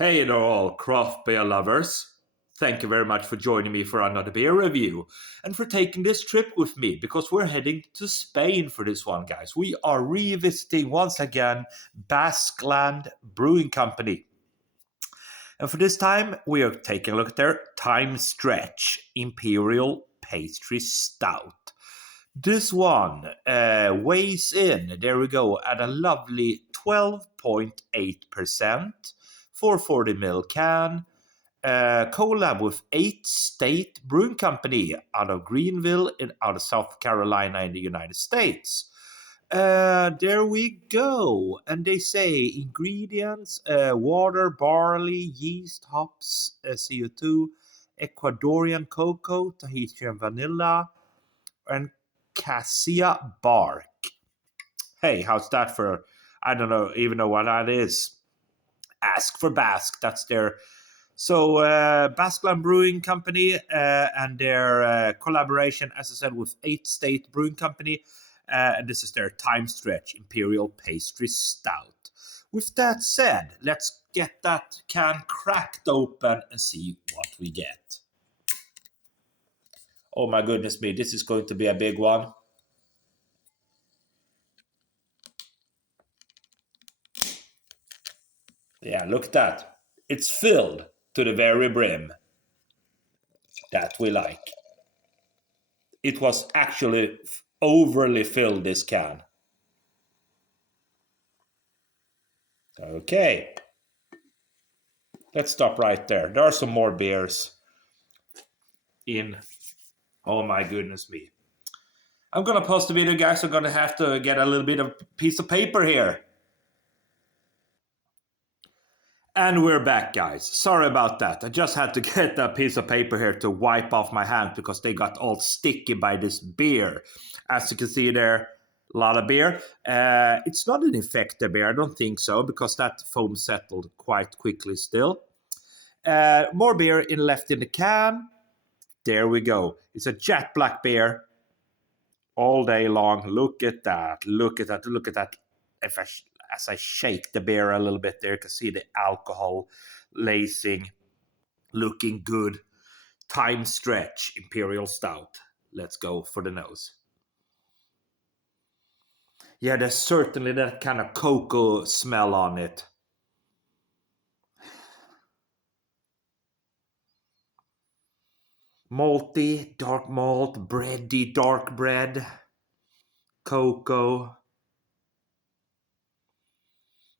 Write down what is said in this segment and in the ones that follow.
Hey there, all craft beer lovers. Thank you very much for joining me for another beer review and for taking this trip with me because we're heading to Spain for this one, guys. We are revisiting once again Basqueland Brewing Company. And for this time, we are taking a look at their time stretch Imperial Pastry Stout. This one weighs in, there we go, at a lovely 12.8%, 440ml can. Collab with 8 State Brewing Company out of Greenville out of South Carolina in the United States. There we go. And they say ingredients, water, barley, yeast, hops, CO2, Ecuadorian cocoa, Tahitian vanilla, and cassia bark. Hey, how's that for? I don't know, even know what that is. Ask for Basque. That's their. So, Basqueland Brewing Company and their collaboration, as I said, with 8 State Brewing Company. And this is their time stretch Imperial Pastry Stout. With that said, let's get that can cracked open and see what we get. Oh my goodness me, this is going to be a big one. Yeah, look at that. It's filled to the very brim. That we like. It was actually overly filled, this can. Okay. Let's stop right there. There are some more beers in. Oh my goodness me. I'm going to post the video, guys. I'm going to have to get a little bit of piece of paper here. And we're back, guys. Sorry about that. I just had to get a piece of paper here to wipe off my hand because they got all sticky by this beer. As you can see there, a lot of beer. It's not an infected beer, I don't think so, because that foam settled quite quickly still. More beer left in the can. There we go. It's a jet black beer all day long. Look at that. Look at that. Look at that. As I shake the beer a little bit there, you can see the alcohol lacing, looking good. Time stretch Imperial Stout. Let's go for the nose. Yeah, there's certainly that kind of cocoa smell on it. Malty, dark malt, bready, dark bread, cocoa.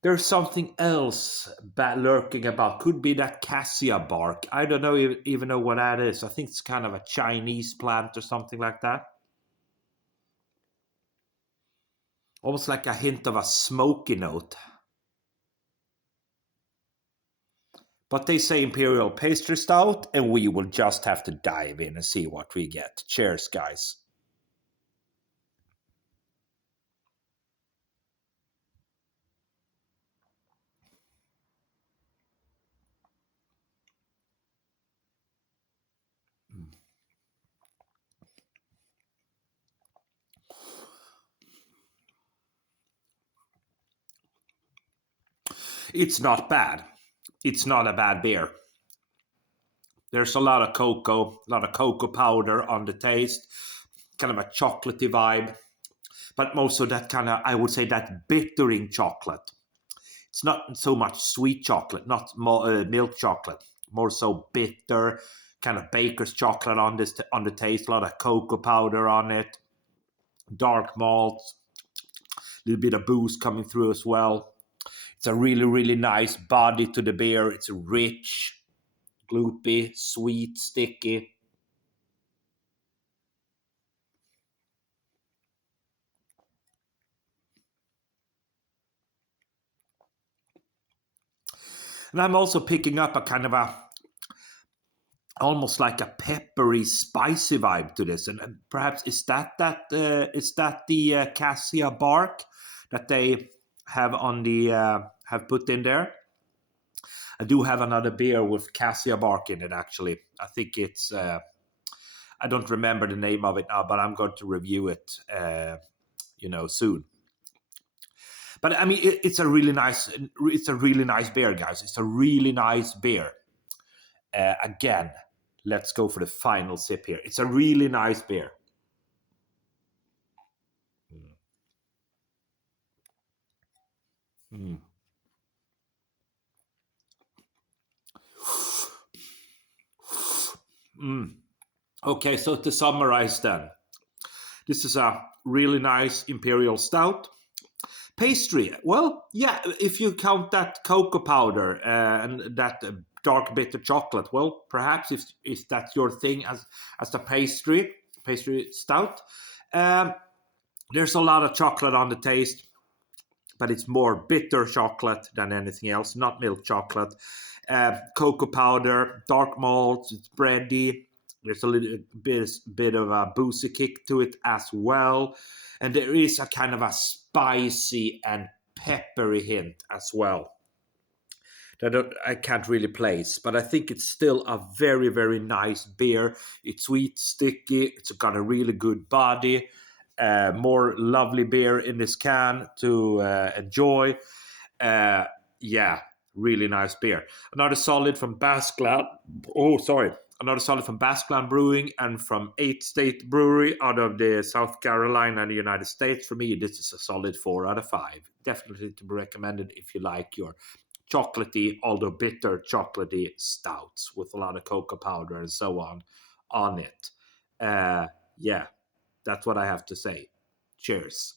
There's something else lurking about. Could be that cassia bark. I don't know even know what that is. I think it's kind of a Chinese plant or something like that. Almost like a hint of a smoky note. But they say Imperial Pastry Stout, and we will just have to dive in and see what we get. Cheers, guys. It's not bad. It's not a bad beer. There's a lot of cocoa powder on the taste, kind of a chocolatey vibe, but most of that kind of, I would say, that bittering chocolate. It's not so much sweet chocolate, not more, milk chocolate, more so bitter, kind of baker's chocolate on the taste. A lot of cocoa powder on it, dark malt, a little bit of booze coming through as well. It's a really, really nice body to the beer. It's rich, gloopy, sweet, sticky. And I'm also picking up a kind of a almost like a peppery, spicy vibe to this. And perhaps is that the cassia bark that they have on the have put in there? I do have another beer with cassia bark in it. Actually, I think it's. I don't remember the name of it now, but I'm going to review it. Soon. But I mean, it's a really nice beer, guys. It's a really nice beer. Again, let's go for the final sip here. It's a really nice beer. Mm. Mm. Okay, so to summarize then, this is a really nice Imperial Stout. Pastry, well, yeah, if you count that cocoa powder and that dark bitter chocolate, well, perhaps if that's your thing as a pastry stout. Um, there's a lot of chocolate on the taste, but it's more bitter chocolate than anything else, not milk chocolate. Cocoa powder, dark malt, it's bready. There's a little bit of a boozy kick to it as well. And there is a kind of a spicy and peppery hint as well that I can't really place, but I think it's still a very, very nice beer. It's sweet, sticky, it's got a really good body. More lovely beer in this can to enjoy. Uh, yeah, really nice beer. Another solid from Basqueland. Oh, sorry. Another solid from Basqueland Brewing and from 8 State Brewery out of the South Carolina and the United States. For me, this is a solid 4 out of 5. Definitely to be recommended if you like your chocolatey, although bitter chocolatey stouts with a lot of cocoa powder and so on it. Yeah, that's what I have to say. Cheers.